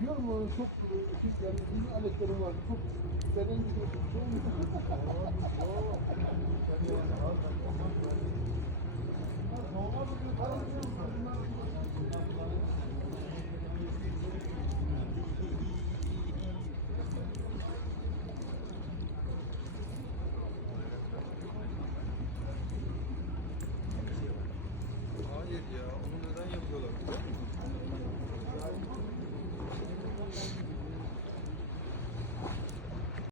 Diyorum onu çok yani bizim aletlerim var. Çok beden gidiyorsun.